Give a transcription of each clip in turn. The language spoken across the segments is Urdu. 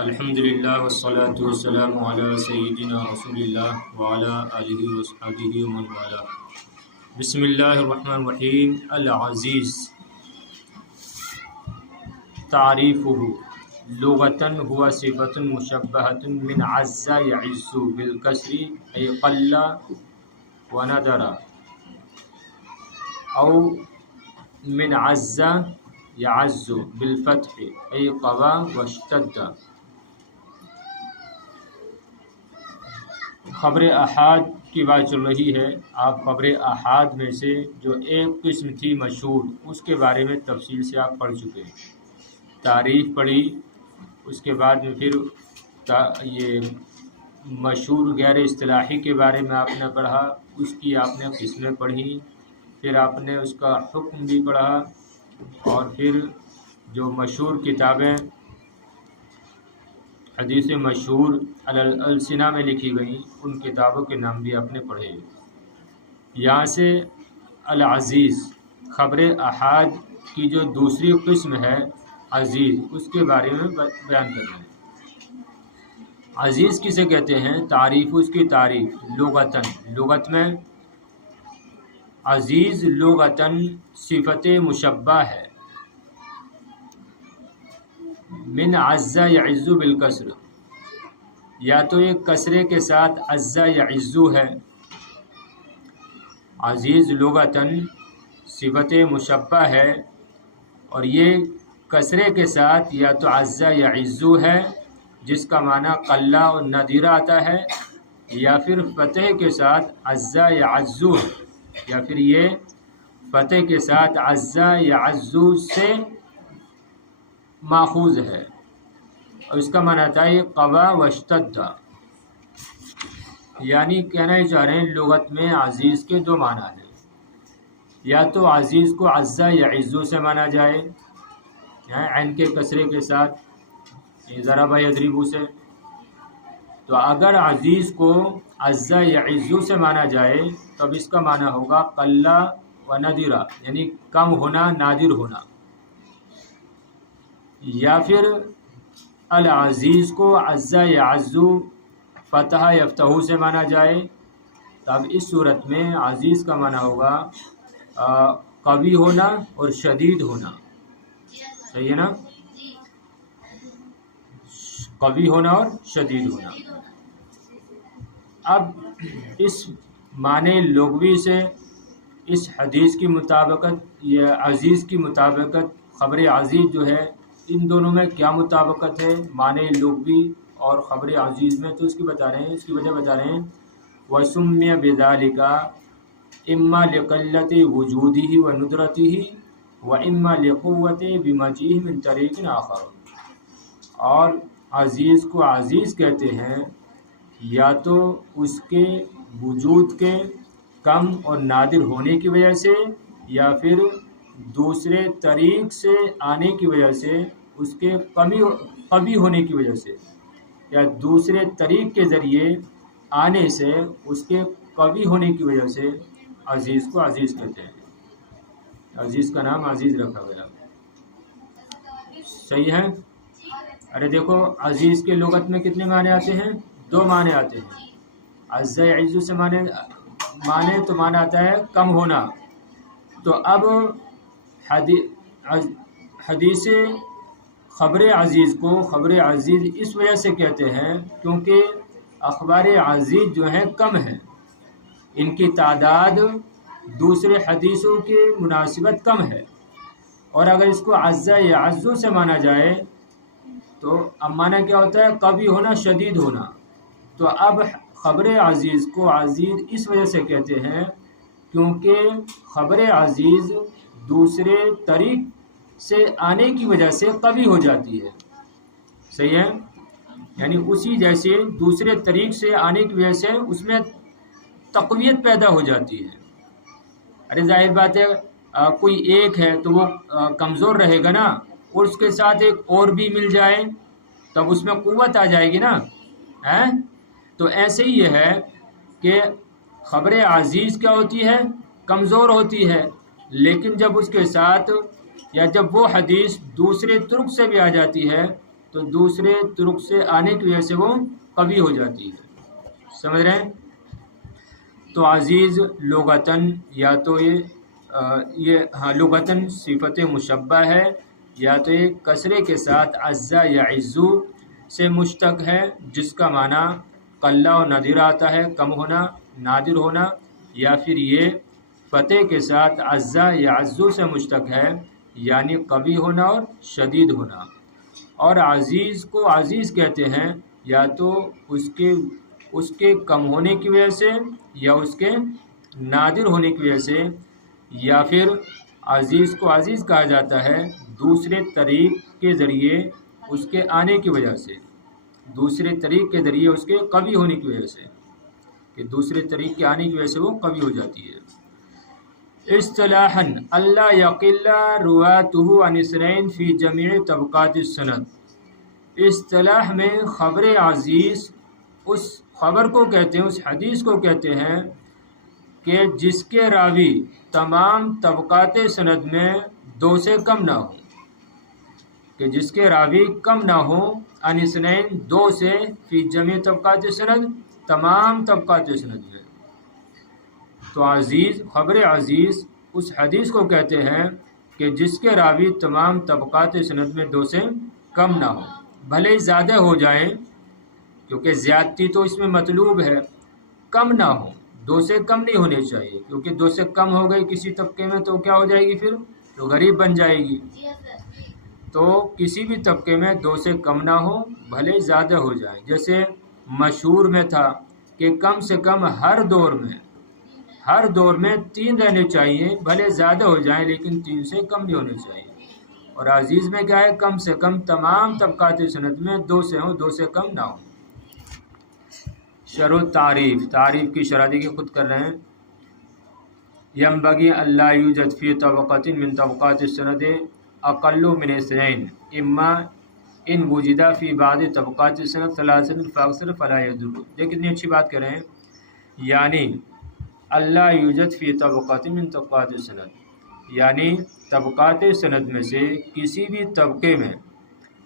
الحمدللہ والصلاة والسلام علی سیدنا رسول اللہ وعلی آلہ وصحبہ ومن والاه۔ بسم اللہ الرحمن الرحیم۔ العزیز تعریفہ لغتاً هو صفة مشبہۃ من عز یعز بالکسر ای قل وندر، او من عز یعز بالفتح ای قوی واشتد۔ خبر احاد کی بات چل رہی ہے۔ آپ خبر احاد میں سے جو ایک قسم تھی مشہور، اس کے بارے میں تفصیل سے آپ پڑھ چکے ہیں، تعریف پڑھی، اس کے بعد میں پھر یہ مشہور غیر اصطلاحی کے بارے میں آپ نے پڑھا، اس کی آپ نے قسمیں پڑھی، پھر آپ نے اس کا حکم بھی پڑھا، اور پھر جو مشہور کتابیں حدیث مشہور علی الالسنہ میں لکھی گئیں، ان کتابوں کے نام بھی آپ نے پڑھے۔ یہاں سے العزیز خبر احاد کی جو دوسری قسم ہے عزیز، اس کے بارے میں بیان کر رہے ہیں۔ عزیز کسے کہتے ہیں؟ تعریف، اس کی تعریف لغتاً، لغت میں عزیز لغتاً صفت مشبہ ہے، من عز یعز بالکسر، یا تو ایک کسرے کے ساتھ عز یعز ہے۔ عزیز لغتاً صفت مشبہ ہے، اور یہ کسرے کے ساتھ یا تو عز یعز ہے، جس کا معنی قلہ اور نادر آتا ہے، یا پھر فتح کے ساتھ عز یعز ہے، یا پھر یہ فتح کے ساتھ عز یعز سے ماخوذ ہے، اور اس کا معنی آتا ہے قوی واشتد۔ یعنی کہنا ہی چاہ رہے ہیں لغت میں عزیز کے دو معنی ہیں، یا تو عزیز کو عز یعز سے مانا جائے، عین کے کسرے کے ساتھ، ضرب یضرب سے، تو اگر عزیز کو عز یعز سے مانا جائے تب اس کا معنی ہوگا قل و نادر، یعنی کم ہونا، نادر ہونا۔ یا پھر العزیز کو عز یعز فتح یفتح سے مانا جائے، تب اس صورت میں عزیز کا معنی ہوگا قوی ہونا اور شدید ہونا، صحیح ہے نا؟ قوی ہونا اور شدید ہونا۔ اب اس معنی لغوی سے اس حدیث کی مطابقت، یہ عزیز کی مطابقت، خبر عزیز جو ہے، ان دونوں میں کیا مطابقت ہے معنی لغوی اور خبر عزیز میں، تو اس کی بتا رہے ہیں، اس کی وجہ بتا رہے ہیں۔ وَسُمِّيَ بِذَلِكَ إِمَّا لِقِلَّةِ وُجُودِهِ وَنُدْرَتِهِ وَإِمَّا لِقُوَّةِ بِمَجِيئِهِ مِنْ طَرِيقٍ آخَرٍ۔ اور عزیز کو عزیز کہتے ہیں یا تو اس کے وجود کے کم اور نادر ہونے کی وجہ سے، یا پھر دوسرے طریق سے آنے کی وجہ سے، اس کے قوی ہونے کی وجہ سے، یا دوسرے طریق کے ذریعے آنے سے اس کے قوی ہونے کی وجہ سے عزیز کو عزیز کہتے ہیں۔ عزیز کا نام عزیز رکھا گیا، صحیح ہے؟ ارے دیکھو، عزیز کے لغت میں کتنے معنی آتے ہیں؟ دو معنی آتے ہیں۔ عز یعز سے معنی تو معنی آتا ہے کم ہونا۔ تو اب حدیث خبر عزیز کو خبر عزیز اس وجہ سے کہتے ہیں کیونکہ اخبار عزیز جو ہیں کم ہیں، ان کی تعداد دوسرے حدیثوں کی مناسبت کم ہے، اور اگر اس کو عز یعز سے مانا جائے تو اب معنی کیا ہوتا ہے؟ قوی ہونا، شدید ہونا۔ تو اب خبر عزیز کو عزیز اس وجہ سے کہتے ہیں کیونکہ خبر عزیز دوسرے طریق سے آنے کی وجہ سے قوی ہو جاتی ہے، صحیح ہے؟ یعنی اسی جیسے دوسرے طریق سے آنے کی وجہ سے اس میں تقویت پیدا ہو جاتی ہے۔ ارے ظاہر بات ہے، کوئی ایک ہے تو وہ کمزور رہے گا نا، اور اس کے ساتھ ایک اور بھی مل جائے تب اس میں قوت آ جائے گی نا۔ تو ایسے ہی یہ ہے کہ خبر عزیز کیا ہوتی ہے؟ کمزور ہوتی ہے، لیکن جب اس کے ساتھ یا جب وہ حدیث دوسرے طرق سے بھی آ جاتی ہے تو دوسرے طرق سے آنے کی وجہ سے وہ قوی ہو جاتی ہے. سمجھ رہے ہیں؟ تو عزیز لغتاً یا تو یہ لغتاً صفت مشبہ ہے، یا تو یہ کسرے کے ساتھ عزا یا عزو سے مشتق ہے، جس کا معنی قلہ و نادر آتا ہے، کم ہونا، نادر ہونا، یا پھر یہ فتح کے ساتھ عزا یا عزو سے مشتق ہے، یعنی قوی ہونا اور شدید ہونا. اور عزیز کو عزیز کہتے ہیں یا تو اس کے کم ہونے کی وجہ سے، یا اس کے نادر ہونے کی وجہ سے، یا پھر عزیز کو عزیز کہا جاتا ہے دوسرے طریق کے ذریعے اس کے آنے کی وجہ سے، دوسرے طریق کے ذریعے اس کے قوی ہونے کی وجہ سے، کہ دوسرے طریق کے آنے کی وجہ سے وہ قوی ہو جاتی ہے. اصطلاحاً اللہ یقل رواتہ عن اثنین فی جمیع طبقات السند. اصطلاح میں خبر عزیز اس خبر کو کہتے ہیں، اس حدیث کو کہتے ہیں کہ جس کے راوی تمام طبقات سند میں 2 سے کم نہ ہو، کہ جس کے راوی کم نہ ہو، عن اثنین 2 سے، فی جمیع طبقات سند تمام طبقات سند میں. تو عزیز خبر عزیز اس حدیث کو کہتے ہیں کہ جس کے راوی تمام طبقات سند میں 2 سے کم نہ ہو، بھلے ہی زیادہ ہو جائیں، کیونکہ زیادتی تو اس میں مطلوب ہے، کم نہ ہو، 2 سے کم نہیں ہونے چاہیے، کیونکہ 2 سے کم ہو گئی کسی طبقے میں تو کیا ہو جائے گی، پھر تو غریب بن جائے گی. تو کسی بھی طبقے میں 2 سے کم نہ ہو، بھلے ہی زیادہ ہو جائیں. جیسے مشہور میں تھا کہ کم سے کم ہر دور میں 3 رہنے چاہیے، بھلے زیادہ ہو جائیں لیکن 3 سے کم نہیں ہونے چاہیے. اور عزیز میں کیا ہے، کم سے کم تمام طبقات سند میں 2 سے ہوں، 2 سے کم نہ ہوں. شرح تعریف کی شرح دیکھیے خود کر رہے ہیں. ینبغی اللہ یوجد فی طبقۃ من طبقات السند اقل من اثنین اما ان وجدہ فی بعض طبقات السند ثلاثۃ فاکثر فلا یضر. یہ کتنی اچھی بات کر رہے ہیں، یعنی اللہ یوجد فی طبقات من طبقات السند، یعنی طبقات سند میں سے کسی بھی طبقے میں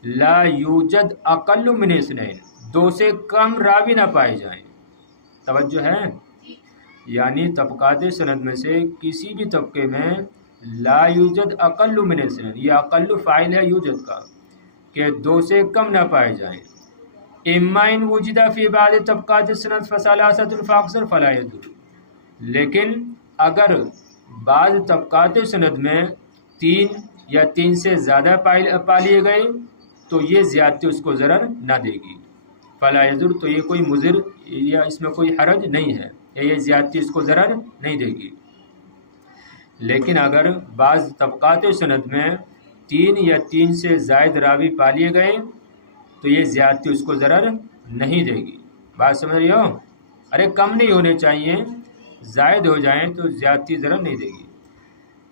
لا یوجد اقل من اثنین 2 سے کم راوی نہ پائے جائیں. توجہ ہے، یعنی طبقات سند میں سے کسی بھی طبقے میں لا یوجد اقل من اثنین، یہ اقل فاعل ہے یوجد کا، کہ 2 سے کم نہ پائے جائیں. اما ان وجدہ فی بعض طبقات السند فثلاثۃ فاکثر فلا یضر. لیکن اگر بعض طبقات سند میں 3 یا 3 سے زیادہ پا لیے گئے تو یہ زیادتی اس کو ضرر نہ دے گی. فلا یضر، تو یہ کوئی مضر یا اس میں کوئی حرج نہیں ہے، یا یہ زیادتی اس کو ضرر نہیں دے گی. لیکن اگر بعض طبقات سند میں 3 یا 3 سے زائد راوی پا لیے گئے تو یہ زیادتی اس کو ضرر نہیں دے گی. بات سمجھ رہی ہو؟ ارے کم نہیں ہونے چاہیے، زائد ہو جائیں تو زیادتی ضرر نہیں دے گی.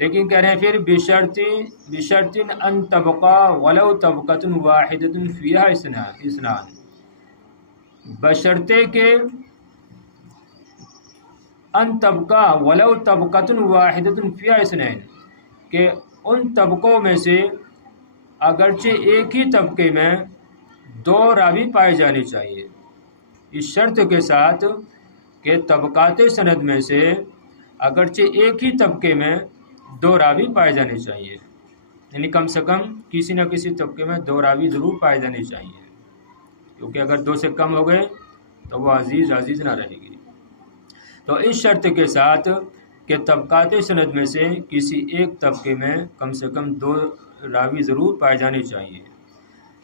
لیکن کہہ رہے ہیں پھر بشرط ان طبقہ ولو طبقۃ واحدۃ فیہا اثنان، بشرطے کہ ان طبقہ ولو طبقۃ واحدۃ فیہا اثنین، کہ ان طبقوں میں سے اگرچہ ایک ہی طبقے میں 2 راوی پائے جانے چاہیے، اس شرط کے ساتھ کہ طبقات سند میں سے اگرچہ ایک ہی طبقے میں 2 راوی پائے جانے چاہیے، یعنی کم سے کم کسی نہ کسی طبقے میں 2 راوی ضرور پائے جانے چاہیے، کیونکہ اگر 2 سے کم ہو گئے تو وہ عزیز نہ رہے گی. تو اس شرط کے ساتھ کہ طبقات سند میں سے کسی ایک طبقے میں کم سے کم 2 راوی ضرور پائے جانے چاہیے.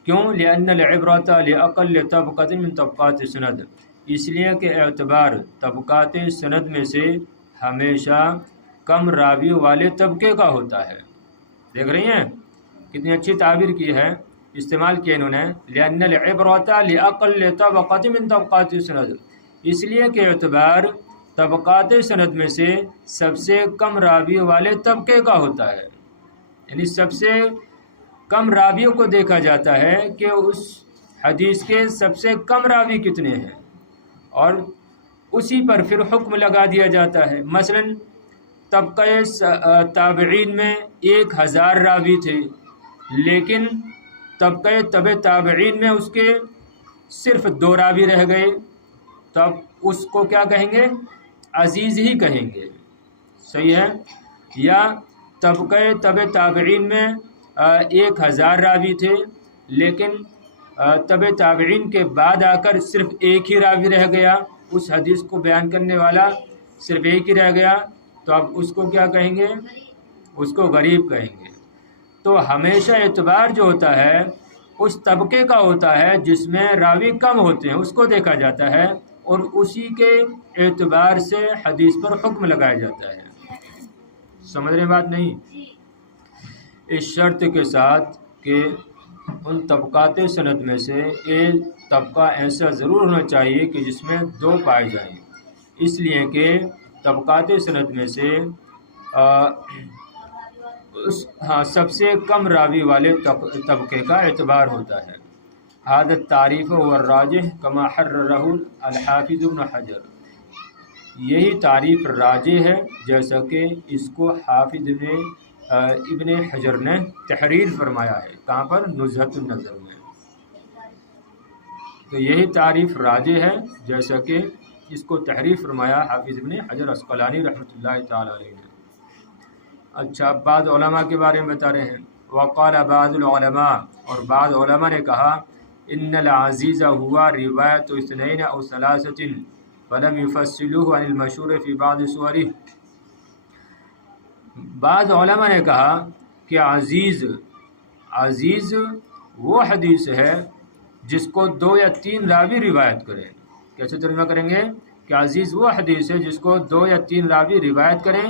کیوں؟ لأن العبرۃ لأقل طبقۃ من طبقات السند، اس لیے کہ اعتبار طبقات سند میں سے ہمیشہ کم راوی والے طبقے کا ہوتا ہے. دیکھ رہی ہیں کتنی اچھی تعبیر کی ہے، استعمال کیا انہوں نے، لأن العبرۃ لأقل طبقۃ من طبقات السند، اس لیے کہ اعتبار طبقات سند میں سے سب سے کم راوی والے طبقے کا ہوتا ہے، یعنی سب سے کم راویوں کو دیکھا جاتا ہے کہ اس حدیث کے سب سے کم راوی کتنے ہیں، اور اسی پر پھر حکم لگا دیا جاتا ہے. مثلا طبقہ تابعین میں 1000 راوی تھے، لیکن طبقہ تبع تابعین میں اس کے صرف 2 راوی رہ گئے، تب اس کو کیا کہیں گے؟ عزیز ہی کہیں گے، صحیح ہے؟ یا طبقہ تبع تابعین میں 1000 راوی تھے، لیکن تبع تابعین کے بعد آ کر صرف ایک ہی راوی رہ گیا، اس حدیث کو بیان کرنے والا صرف ایک ہی رہ گیا، تو اب اس کو کیا کہیں گے؟ اس کو غریب کہیں گے۔ تو ہمیشہ اعتبار جو ہوتا ہے اس طبقے کا ہوتا ہے جس میں راوی کم ہوتے ہیں، اس کو دیکھا جاتا ہے اور اسی کے اعتبار سے حدیث پر حکم لگایا جاتا ہے۔ سمجھ رہے بات نہیں؟ اس شرط کے ساتھ کہ ان طبقات سند میں سے ایک طبقہ ایسا ضرور ہونا چاہیے کہ جس میں 2 پائے جائیں، اس لیے کہ طبقات سند میں سے سب سے کم راوی والے طبقے کا اعتبار ہوتا ہے۔ عادت تعریف والراجح کما حررہ الحافظ ابن حجر، یہی تعریف راجح ہے جیسا کہ اس کو حافظ ابن حجر نے تحریر فرمایا ہے۔ کہاں پر؟ نزہۃ النظر میں۔ تو یہی تعریف راجح ہے جیسا کہ اس کو تحریر فرمایا حافظ ابن حجر عسقلانی رحمۃ اللہ تعالی علیہ نے۔ اچھا، بعض علماء کے بارے میں بتا رہے ہیں۔ وقال بعض العلماء، اور بعض علماء نے کہا، ان العزیز ہوا روایت 2 او 3 فلم يفصلوه عن المشہور فی بعض صورہ۔ بعض علماء نے کہا کہ عزیز وہ حدیث ہے جس کو 2 یا 3 راوی روایت کریں۔ کیسے ترجمہ کریں گے؟ کہ عزیز وہ حدیث ہے جس کو 2 یا 3 راوی روایت کریں،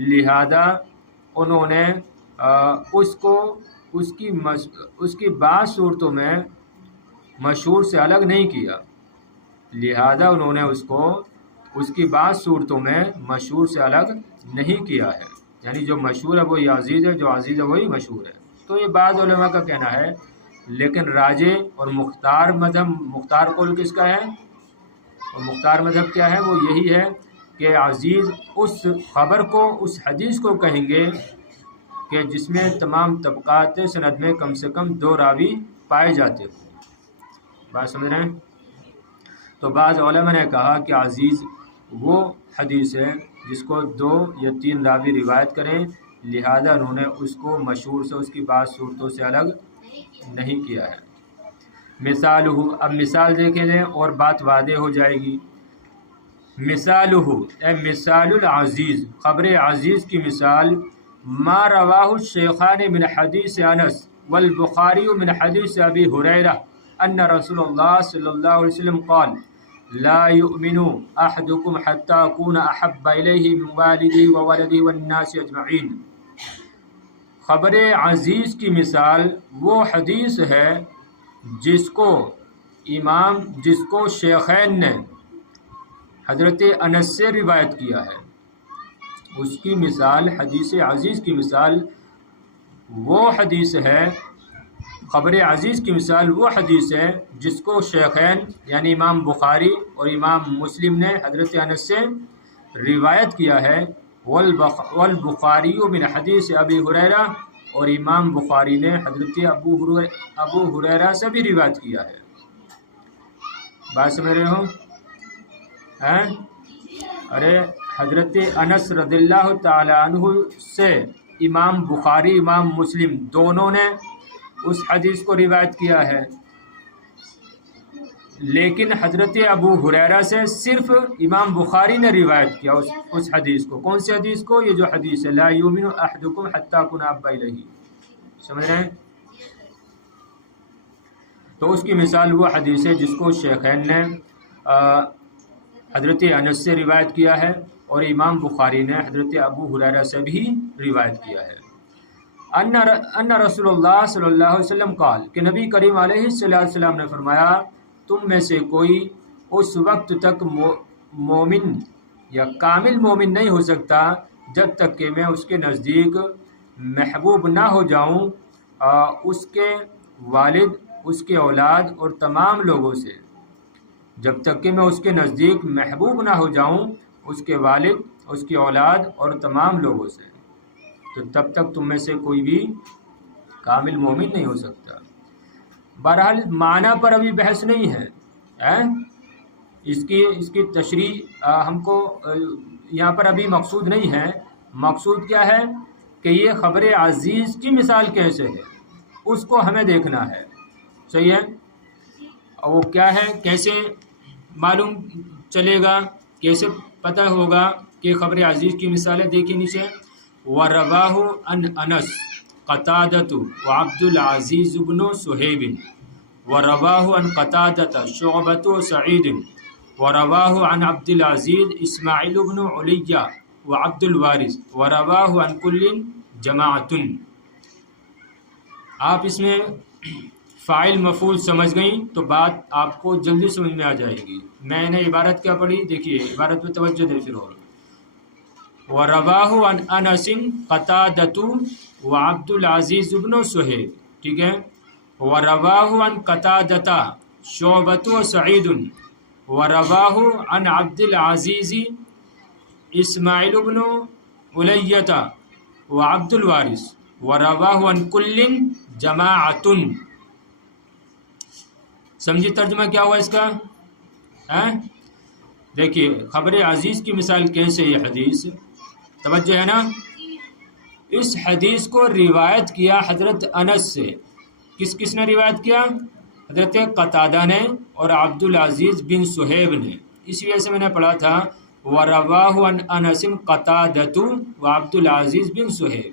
لہذا انہوں نے اس کی بعض صورتوں میں مشہور سے الگ نہیں کیا، لہذا انہوں نے اس کی بعض صورتوں میں مشہور سے الگ نہیں کیا ہے، یعنی جو مشہور ہے وہی عزیز ہے، جو عزیز ہے وہی مشہور ہے۔ تو یہ بعض علماء کا کہنا ہے، لیکن راجح اور مختار قول کس کا ہے؟ اور مختار مذہب کیا ہے؟ وہ یہی ہے کہ عزیز اس خبر کو، اس حدیث کو کہیں گے کہ جس میں تمام طبقات سند میں کم سے کم 2 راوی پائے جاتے ہوں۔ بات سمجھ رہے ہیں؟ تو بعض علماء نے کہا کہ عزیز وہ حدیث ہے جس کو 2 یا 3 راوی روایت کریں، لہذا انہوں نے اس کو مشہور سے، اس کی بعض صورتوں سے الگ نہیں کیا ہے۔ مثالہ، اب مثال دیکھیں لیں اور بات واضح ہو جائے گی۔ مثالہ اے مثال العزیز، خبر عزیز کی مثال، ما رواہ الشیخان من حدیث انس والبخاری من حدیث ابی ہریرہ ان رسول اللہ صلی اللہ علیہ وسلم قال لا یؤمن احدکم حتی اکون احب الیہ من والدہ وولدہ والناس اجمعین۔ خبر عزیز کی مثال وہ حدیث ہے جس کو شیخین نے حضرت انس سے روایت کیا ہے۔ اس کی مثال، حدیث عزیز کی مثال وہ حدیث ہے، خبر عزیز کی مثال وہ حدیث ہے جس کو شیخین یعنی امام بخاری اور امام مسلم نے حضرت انس سے روایت کیا ہے، والبخاری من حدیث ابی ہریرہ، اور امام بخاری نے حضرت ابو ہریرہ سے بھی روایت کیا ہے۔ بات سمجھ رہے ہو؟ ارے حضرت انس رضی اللہ تعالی عنہ سے امام بخاری، امام مسلم دونوں نے اس حدیث کو روایت کیا ہے، لیکن حضرت ابو ہریرہ سے صرف امام بخاری نے روایت کیا اس حدیث کو۔ کون سی حدیث کو؟ یہ جو حدیث ہے لا یؤمن احدکم حتی اکون احب الیہ۔ سمجھ رہے ہیں؟ تو اس کی مثال وہ حدیث ہے جس کو شیخین نے حضرت انس سے روایت کیا ہے اور امام بخاری نے حضرت ابو ہریرہ سے بھی روایت کیا ہے۔ ان رسول اللہ صلی اللہ علیہ وسلم قال، کہ نبی کریم علیہ السلام نے فرمایا، تم میں سے کوئی اس وقت تک مومن یا کامل مومن نہیں ہو سکتا جب تک کہ میں اس کے نزدیک محبوب نہ ہو جاؤں اس کے والد، اس کے اولاد اور تمام لوگوں سے۔ جب تک کہ میں اس کے نزدیک محبوب نہ ہو جاؤں اس کے والد، اس کی اولاد اور تمام لوگوں سے، تو تب تک تم میں سے کوئی بھی کامل مومن نہیں ہو سکتا۔ بہرحال معنی پر ابھی بحث نہیں ہے، اس کی تشریح ہم کو یہاں پر ابھی مقصود نہیں ہے۔ مقصود کیا ہے کہ یہ خبر عزیز کی مثال کیسے ہے اس کو ہمیں دیکھنا ہے، صحیح ہے؟ اور وہ کیا ہے، کیسے معلوم چلے گا، کیسے پتہ ہوگا کہ خبر عزیز کی مثال ہے؟ دیکھیے نیچے، وَرَوَاهُ عَنْ أَنَسَ قَتَادَةُ وَعَبْدُ الْعَزِيزِ بْنُ صُهَيْبٍ وَرَوَاهُ عَنْ قَتَادَةَ شُعْبَةُ وَسَعِيدٍ وَرَوَاهُ عَنْ عَبْدِ الْعَزِيزِ إِسْمَاعِيلُ بْنُ عُلَيَّةَ وَعَبْدُ الْوَارِثِ وَرَوَاهُ عَنْ كُلٍّ جَمَاعَةٌ۔ آپ اس میں فاعل مفعول سمجھ گئیں تو بات آپ کو جلدی سمجھ میں آ جائے گی۔ میں نے عبارت کیا پڑھی، دیکھیے عبارت پہ توجہ دے پھر اور وَرَوَاهُ عَنْ أَنَسٍ قَتَادَةُ وَعَبْدُ الْعَزِيزِ بْنُ صُهَيْبٍ، ٹھیک ہے؟ وَرَوَاهُ عَنْ قَتَادَةَ شُعْبَةُ وَسَعِيدٌ وَرَوَاهُ عَنْ عَبْدِ الْعَزِيزِ إِسْمَاعِيلُ بْنُ عُلَيَّةَ وَعَبْدُ الْوَارِثِ وَرَوَاهُ عَنْ كُلٍّ جَمَاعَةٌ۔ سمجھی ترجمہ کیا ہوا اس کا؟ دیکھیے خبر عزیز کی مثال کیسے، یہ حدیث توجہ ہے نا؟ اس حدیث کو روایت کیا حضرت انس سے۔ کس نے روایت کیا؟ حضرت قتادہ نے اور عبد العزیز بن صہیب نے۔ اس وجہ سے میں نے پڑھا تھا وَرَوَاهُ عَنْ أَنَسٍ قَتَادَةُ وَعَبْدُ الْعَزِيزِ بن صہیب،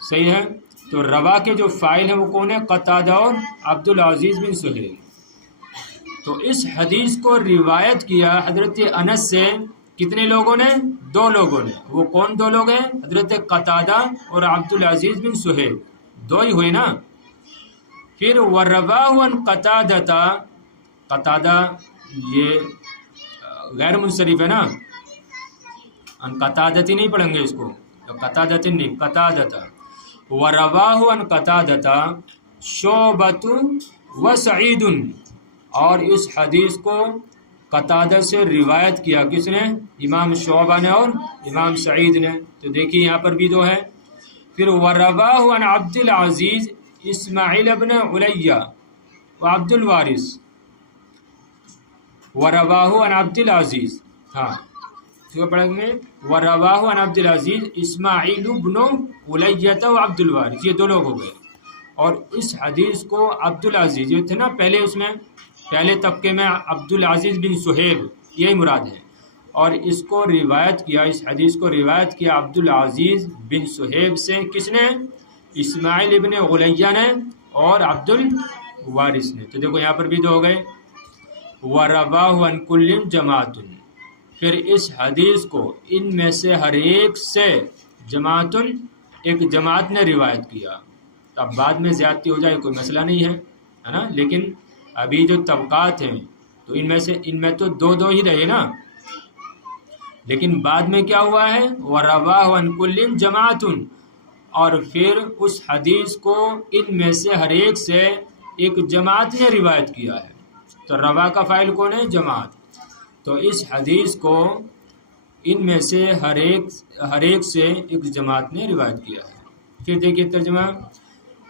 صحیح ہے؟ تو روا کے جو فاعل ہیں وہ کون ہے؟ قتادہ اور عبد العزیز بن صہیب۔ تو اس حدیث کو روایت کیا حضرت انس سے کتنے لوگوں نے؟ 2 لوگوں نے۔ وہ کون 2 لوگ ہیں؟ حضرت قتادہ اور عبد العزیز بن صہیب، 2 ہی ہوئے نا۔ پھر وَرَوَاهُ عَنْ قَتَادَةَ، قتادہ یہ غیر منصرف ہے نا، ان قتادتی نہیں پڑھیں گے اس کو، قتادتی نہیں، قتادتا۔ وَرَوَاهُ عَنْ قَتَادَةَ شُعْبَةُ وَسَعِيدٌ، اور اس حدیث کو قتادہ سے روایت کیا کس نے؟ امام شعبہ نے اور امام سعید نے۔ تو دیکھیے یہاں پر بھی 2 ہے۔ پھر وَرَوَاهُ عَنْ عَبْدِ الْعَزِيزِ إِسْمَاعِيلَ بْنَ عُلَيَّةَ وَعَبْدُ الْوَارِثِ وَرَوَاهُ عَنْ عَبْدِ الْعَزِيزِ، ہاں تو پڑھیں گے وَرَوَاهُ عَنْ عَبْدِ الْعَزِيزِ إِسْمَاعِيلُ بْنُ عُلَيَّةَ وَعَبْدُ الْوَارِثِ، یہ 2 لوگ ہو گئے۔ اور اس حدیث کو عبد العزیز، یہ تھے نا پہلے، اس میں پہلے طبقے میں عبد العزیز بن صہیب یہی مراد ہے، اور اس کو روایت کیا، اس حدیث کو روایت کیا عبد العزیز بن صہیب سے کس نے؟ اسماعیل ابن علیہ نے اور عبد الوارث نے۔ تو دیکھو یہاں پر بھی 2 ہو گئے۔ وَرَوَاهُ عَنْ كُلٍّ جَمَاعَةٌ، پھر اس حدیث کو ان میں سے ہر ایک سے جماعتن، ایک جماعت نے روایت کیا۔ اب بعد میں زیادتی ہو جائے کوئی مسئلہ نہیں ہے نا، لیکن ابھی جو طبقات ہیں تو ان میں تو 2 ہی رہے نا، لیکن بعد میں کیا ہوا ہے؟ وَرَوَاهُ عَنْ كُلٍّ جَمَاعَةٌ، اور پھر اس حدیث کو ان میں سے ہر ایک سے ایک جماعت نے روایت کیا ہے۔ تو روا کا فاعل کون ہے؟ جماعت۔ تو اس حدیث کو ان میں سے ہر ایک سے ایک جماعت نے روایت کیا ہے۔ پھر دیکھیے ترجمہ،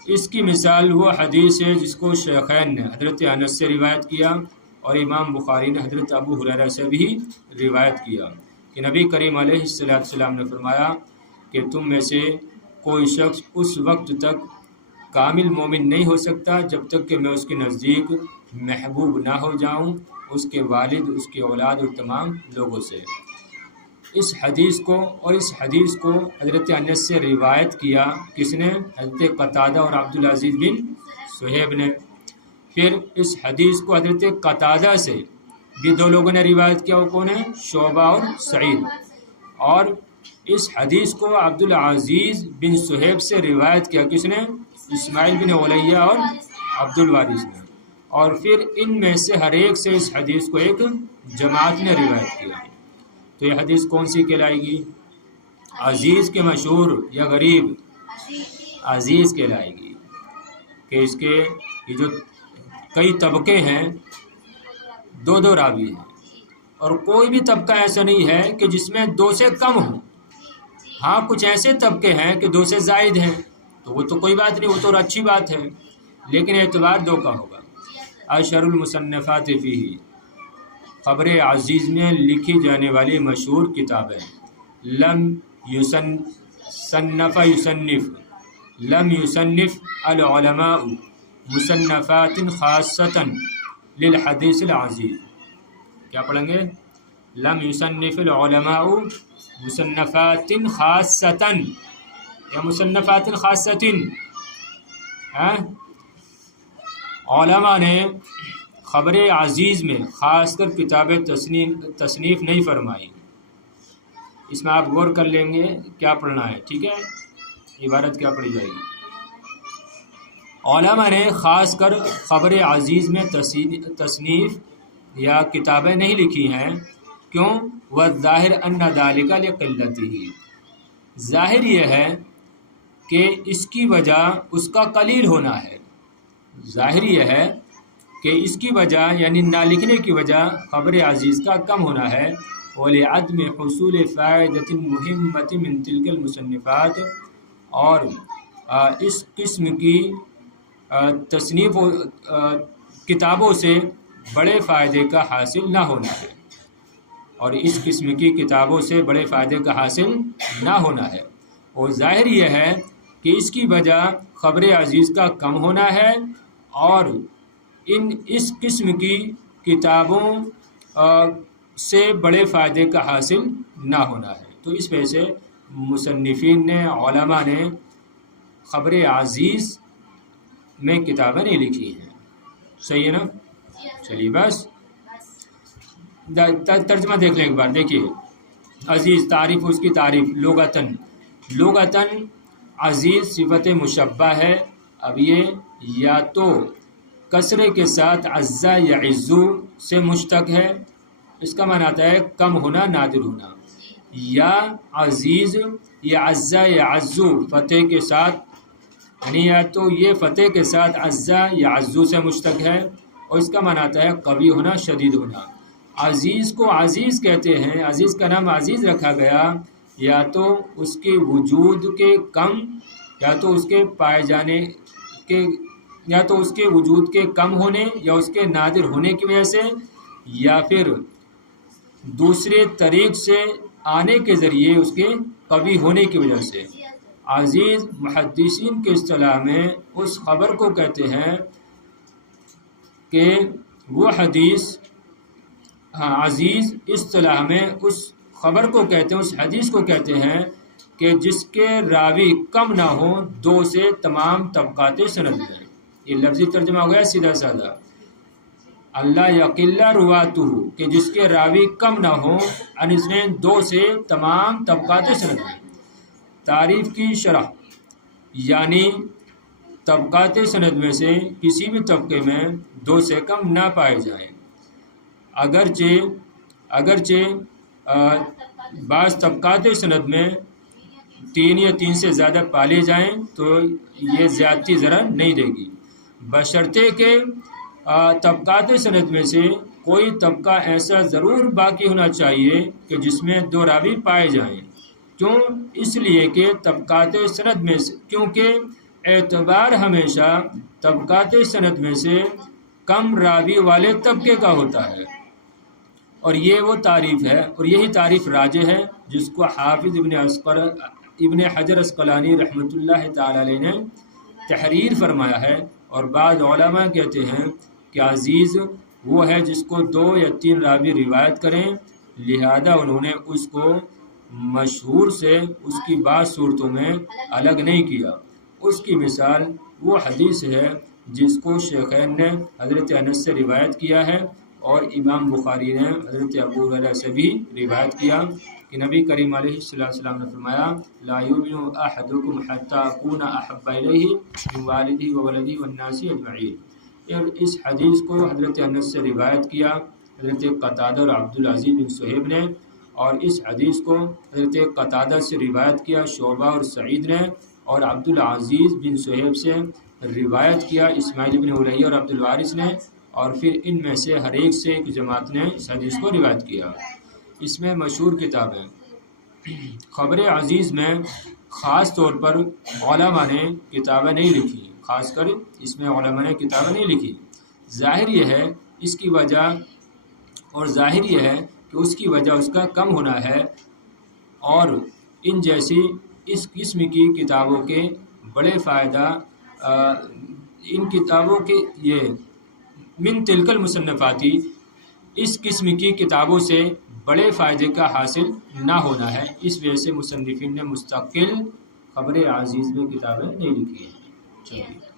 اس کی مثال وہ حدیث ہے جس کو شیخین نے حضرت انس سے روایت کیا اور امام بخاری نے حضرت ابو ہریرہ سے بھی روایت کیا کہ نبی کریم علیہ السلام نے فرمایا کہ تم میں سے کوئی شخص اس وقت تک کامل مومن نہیں ہو سکتا جب تک کہ میں اس کے نزدیک محبوب نہ ہو جاؤں، اس کے والد، اس کے اولاد اور تمام لوگوں سے۔ اس حدیث کو حضرت انس سے روایت کیا کس نے؟ حضرت قتادہ اور عبد العزیز بن صہیب نے۔ پھر اس حدیث کو حضرت قتادہ سے بھی 2 لوگوں نے روایت کیا، وہ کون ہیں؟ شعبہ اور سعید۔ اور اس حدیث کو عبد العزیز بن صہیب سے روایت کیا کس نے؟ اسماعیل بن علیہ اور عبد الوارث نے۔ اور پھر ان میں سے ہر ایک سے اس حدیث کو ایک جماعت نے روایت کیا۔ تو یہ حدیث کون سی کہلائے گی؟ عزیز کے مشہور یا غریب؟ عزیز کہلائے گی، کہ اس کے یہ جو کئی طبقے ہیں 2 راوی ہیں، اور کوئی بھی طبقہ ایسا نہیں ہے کہ جس میں 2 سے کم ہوں۔ ہاں کچھ ایسے طبقے ہیں کہ 2 سے زائد ہیں، تو وہ تو کوئی بات نہیں، وہ تو اچھی بات ہے، لیکن اعتبار دو کا ہوگا۔ اشہر المصنفات فیہ، خبر عزیز میں لکھی جانے والی مشہور کتابیں، لم صنف یصنف، لم یصنف العلماء مصنفات خاصة للحدیث العزیز۔ کیا پڑھیں گے؟ لم یصنف العلماء مصنفات خاصة یا مصنفات خاصة، علماء نے خبر عزیز میں خاص کر کتاب تصنیف نہیں فرمائی۔ اس میں آپ غور کر لیں گے کیا پڑھنا ہے، ٹھیک ہے، عبارت کیا پڑھی جائے گی۔ علماء نے خاص کر خبر عزیز میں تصنیف یا کتابیں نہیں لکھی ہیں، کیوں؟ والظاہر ان ذلک لقلتہ، ظاہر یہ ہے کہ اس کی وجہ اس کا قلیل ہونا ہے، ظاہر یہ ہے کہ اس کی وجہ یعنی نہ لکھنے کی وجہ خبر عزیز کا کم ہونا ہے۔ وَلِعَدْمِ حُصُولِ فَائِدَةٍ مُهِمَّةٍ مِنْ تِلْكَ الْمُصَنِّفَاتِ، اور اس قسم کی تصنیف کتابوں سے بڑے فائدے کا حاصل نہ ہونا ہے، اور اس قسم کی کتابوں سے بڑے فائدے کا حاصل نہ ہونا ہے، اور ظاہر یہ ہے کہ اس کی وجہ خبر عزیز کا کم ہونا ہے اور اس قسم کی کتابوں سے بڑے فائدے کا حاصل نہ ہونا ہے۔ تو اس وجہ سے مصنفین نے، علماء نے خبر عزیز میں کتابیں نہیں لکھی ہیں۔ صحیح ہے نا؟ چلیے بس ترجمہ دیکھ لیں ایک بار، دیکھیے عزیز تعریف، اس کی تعریف لغتاً عزیز صفت مشبہ ہے۔ اب یہ یا تو کسرے کے ساتھ عزا یا عزو سے مشتق ہے، اس کا معنی آتا ہے کم ہونا، نادر ہونا، یا عزیز یا عزا یا عزو فتح کے ساتھ، یعنی یا تو یہ فتح کے ساتھ عزا یا عزو سے مشتق ہے، اور اس کا معنی آتا ہے قوی ہونا، شدید ہونا۔ عزیز کو عزیز کہتے ہیں، عزیز کا نام عزیز رکھا گیا یا تو اس کے وجود کے کم، یا تو اس کے پائے جانے کے، یا تو اس کے وجود کے کم ہونے یا اس کے نادر ہونے کی وجہ سے، یا پھر دوسرے طریق سے آنے کے ذریعے اس کے قوی ہونے کی وجہ سے۔ عزیز محدثین کے اصطلاح میں اس خبر کو کہتے ہیں کہ وہ حدیث، عزیز اصطلاح میں اس خبر کو کہتے ہیں، اس حدیث کو کہتے ہیں کہ جس کے راوی کم نہ ہوں دو سے تمام طبقات سند میں۔ یہ لفظی ترجمہ ہو گیا سیدھا سادہ، اللہ یقل رواتہ، کہ جس کے راوی کم نہ ہوں انسنین دو سے تمام طبقات سند میں۔ تعریف کی شرح یعنی طبقات سند میں سے کسی بھی طبقے میں دو سے کم نہ پائے جائیں، اگرچہ بعض طبقات سند میں تین یا تین سے زیادہ پالے جائیں تو یہ زیادتی ذرا نہیں دے گی، بشرطے کہ طبقات سند میں سے کوئی طبقہ ایسا ضرور باقی ہونا چاہیے کہ جس میں دو راوی پائے جائیں۔ کیوں؟ اس لیے کہ طبقات سند میں سے، کیونکہ اعتبار ہمیشہ طبقات سند میں سے کم راوی والے طبقے کا ہوتا ہے، اور یہ وہ تعریف ہے، اور یہی تعریف راجح ہے جس کو حافظ ابن حجر عسقلانی رحمۃ اللہ تعالی علیہ نے تحریر فرمایا ہے۔ اور بعض علماء کہتے ہیں کہ عزیز وہ ہے جس کو دو یا تین راوی روایت کریں، لہذا انہوں نے اس کو مشہور سے اس کی بعض صورتوں میں الگ نہیں کیا۔ اس کی مثال وہ حدیث ہے جس کو شیخین نے حضرت انس سے روایت کیا ہے، اور امام بخاری نے حضرت ابو ہریرہ سے بھی روایت کیا کہ نبی کریم علیہ السلام نے فرمایا لا یؤمن احدکم حتی اکون احب الیہ من والدہ وولدہ والناس اجمعین۔ اور اس حدیث کو حضرت انس سے روایت کیا حضرت قتادہ اور عبدالعزیز بن صہیب نے، اور اس حدیث کو حضرت قتادہ سے روایت کیا شعبہ اور سعید نے، اور عبدالعزیز بن صہیب سے روایت کیا اسماعیل بن الیہ اور عبدالوارث نے، اور پھر ان میں سے ہر ایک سے ایک جماعت نے اس حدیث کو روایت کیا۔ اس میں مشہور کتابیں خبر عزیز میں خاص طور پر علماء نے کتابیں نہیں لکھی، خاص کر اس میں علماء نے کتابیں نہیں لکھی۔ ظاہر یہ ہے اس کی وجہ، اور ظاہر یہ ہے کہ اس کی وجہ اس کا کم ہونا ہے، اور ان جیسی اس قسم کی کتابوں کے بڑے فائدہ ان کتابوں کے یہ من تلک المصنفاتی اس قسم کی کتابوں سے بڑے فائدے کا حاصل نہ ہونا ہے۔ اس وجہ سے مصنفین نے مستقل خبر عزیز میں کتابیں نہیں لکھی ہیں۔ چلیے